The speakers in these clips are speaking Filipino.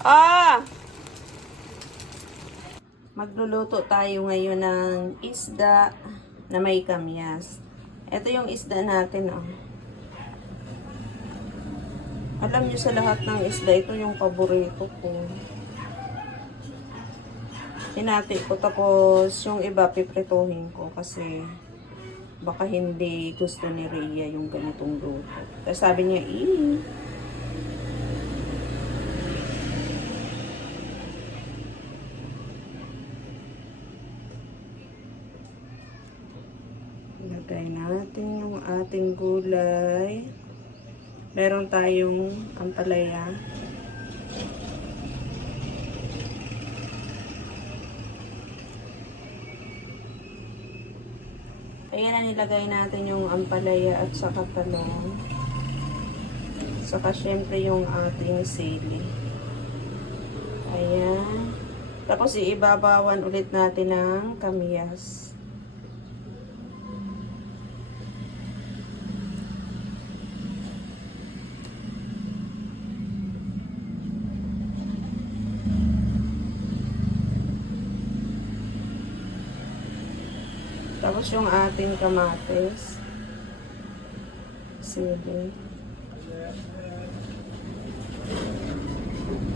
Ah! Magluluto tayo ngayon ng isda na may kamyas. Ito yung isda natin, oh. Alam niyo sa lahat ng isda, ito yung paborito ko. Hinati ko, tapos yung iba piprituhin ko kasi baka hindi gusto ni Rhea yung ganitong luto. Kasi sabi niya, Ilagay natin yung ating gulay. Meron tayong ampalaya. Ayan na, nilagay natin yung ampalaya at saka talong. Saka syempre yung ating sili. Ayan. Tapos iibabawan ulit natin ng kamyas. Tapos yung ating kamatis. Sili.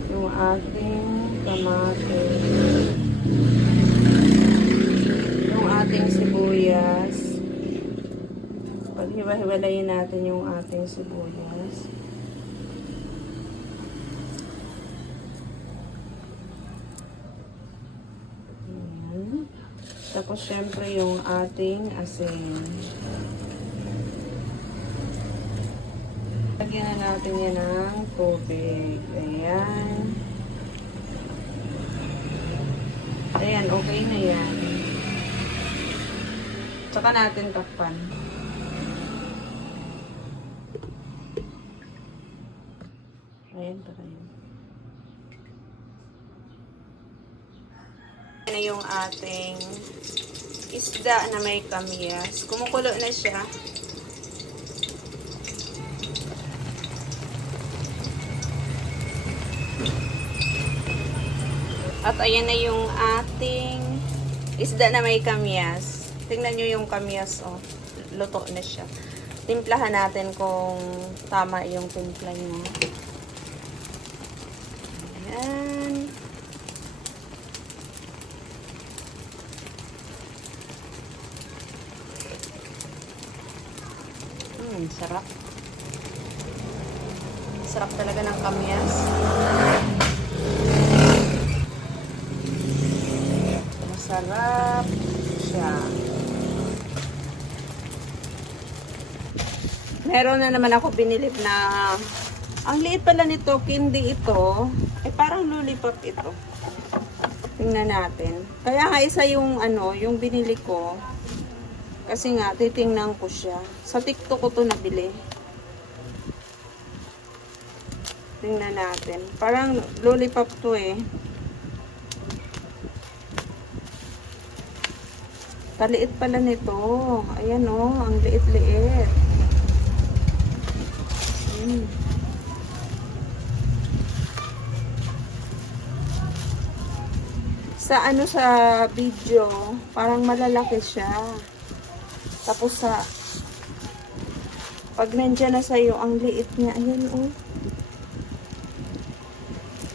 Yung ating kamatis. Yung ating sibuyas. Paghiwa-hiwalayin natin yung ating sibuyas. Ayan. Tapos syempre yung ating asin. Lagyan na natin yan ng tubig. Ayan. Ayan, okay na yan. Tsaka natin takpan. Ayan pa kayo. Ayan na yung ating isda na may kamyas. Kumukulo na siya. At ayan na yung ating isda na may kamyas. Tingnan nyo yung kamyas, oh. Luto na siya. Timplahan natin kung tama yung timpla niya. Ayan. Sarap. Sarap talaga ng kamyas. Masarap siya. Meron na naman ako binilip na ang liit pala nito, candy ito. Parang lollipop ito. Tingnan natin. Kaya nga isa yung yung binili ko. Kasi nga, titingnan ko siya. Sa TikTok ko to nabili. Tingnan natin. Parang lollipop to eh. Kaliit pala nito. Ayan oh, ang liit-liit. Sa sa video, parang malalaki siya. Tapos pag nandiyan na sa'yo, ang liit niya. Ayan, oh.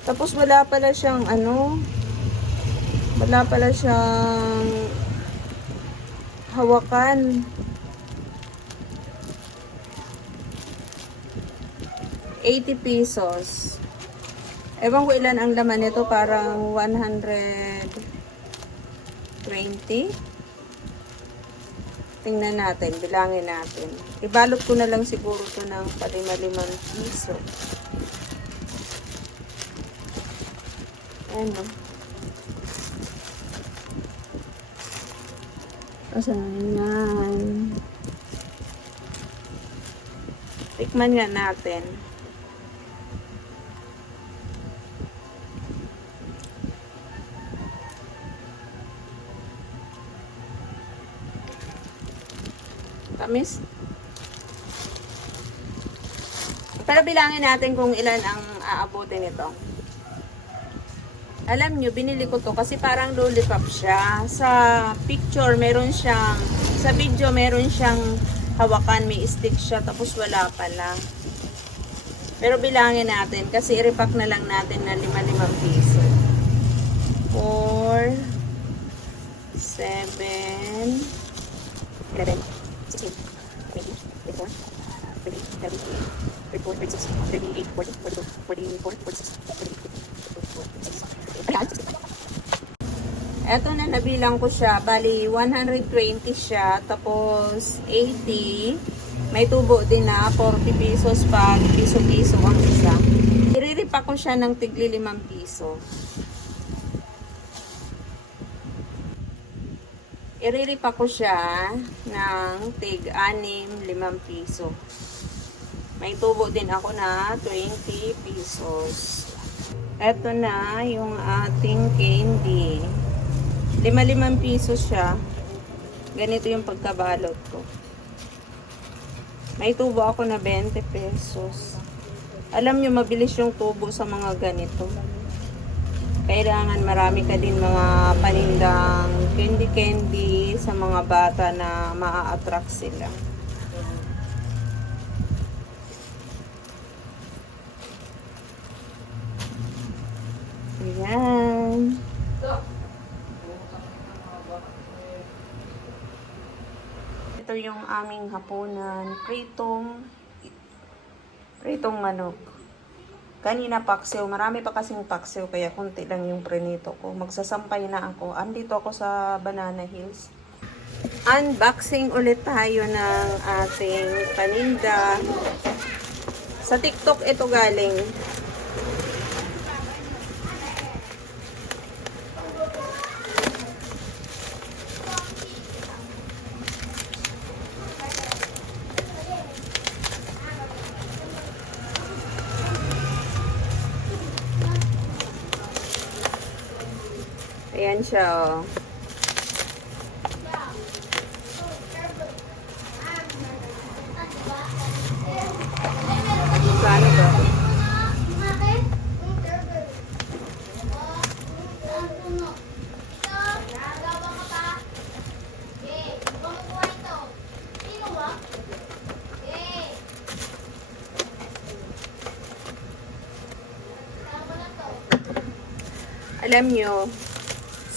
Tapos wala pala siyang wala pala siyang hawakan. 80 pesos. Ewan ko ilan ang laman nito, parang 120. Tingnan natin, bilangin natin. Ibalot ko na lang siguro to ng 5 piso. Ano? Asan yan? Tikman nga natin. Tamis. Pero bilangin natin kung ilan ang aabutin nito. Alam nyo, binili ko to kasi parang lollipop siya. Sa picture, meron siyang, sa video, meron siyang hawakan, may stick siya, tapos wala pala. Pero bilangin natin, kasi i-repack na lang natin na 5 piso. 4, 7, 11, 16, 20, 24, 30, 34, 36, 38, 40, 42, 44, 46, 47, 48, 49, 50. Eto na, nabilang ko siya. Bali, 120 siya. Tapos, 80. May tubo din na. 40 pesos pag piso-piso ang isa. Iriripa ko siya ng tigli 5 piso. Iriripa ko siya ng tig 6, 5 piso. May tubo din ako na 20 pesos. Eto na yung ating candy. 5 piso siya. Ganito yung pagkabalot ko. May tubo ako na 20 pesos. Alam nyo, mabilis yung tubo sa mga ganito. Kailangan marami ka din mga panindang candy sa mga bata na maa-attract sila. Ayan. Ito yung aming hapunan. Pritong manok. Kanina paksiw. Marami pa kasing paksiw. Kaya kunti lang yung prinito ko. Magsasampay na ako. Andito ako sa Banana Hills. Unboxing ulit tayo ng ating paninda. Sa TikTok ito galing. Ayan siya, oh. Kano ba? Alam nyo,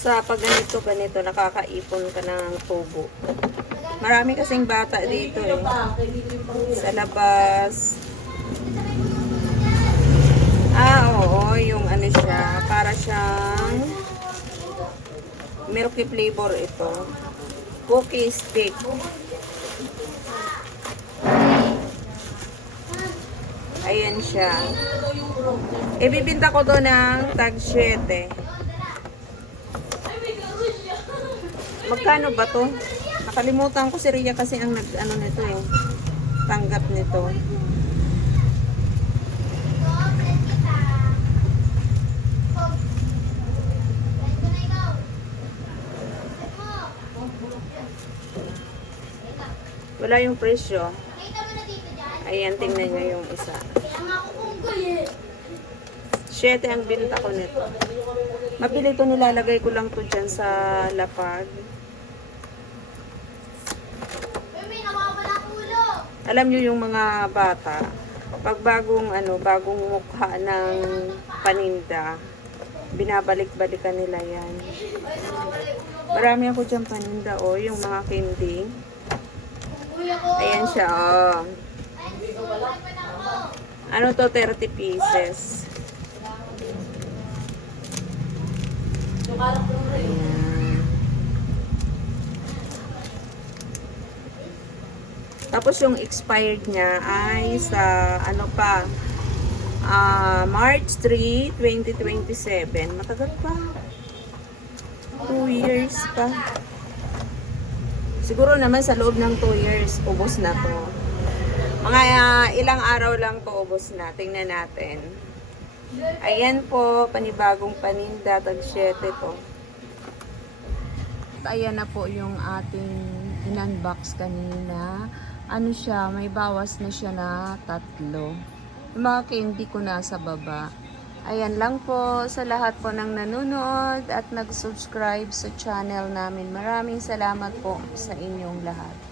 sa pag ganito, nakakaipon ka ng tubo. Marami kasing bata dito eh. Sa labas. Oo, yung ano siya, para siyang milky flavor ito. Cookie stick. Ayan siya. Ibibinta ko to ng tag 7. Magkano ba to? Nakalimutan ko si Ria kasi ang nag-ano nito eh. Tanggap nito. Wala yung presyo. Ayan, tingnan nyo yung isa. 7 ang binta ko nito. Mabili ito, nilalagay ko lang to dyan sa lapag. Alam nyo yung mga bata, pag bagong mukha ng paninda, binabalik-balikan nila yan. Marami ako dyan paninda, oh, yung mga candy. Ayan siya, oh. Ano to, 30 pieces. Ayan. Tapos yung expired niya ay sa March 3, 2027. Matagal pa. 2 years pa. Siguro naman sa loob ng 2 years, ubos na to. Mga ilang araw lang to ubos na. Tingnan natin. Ayan po, panibagong paninda, tag 7 to. Ayan na po yung ating in-unbox kanina. Ano siya, may bawas na siya na 3. Yung mga candy ko nasa baba. Ayan lang po sa lahat po ng nanonood at nag-subscribe sa channel namin. Maraming salamat po sa inyong lahat.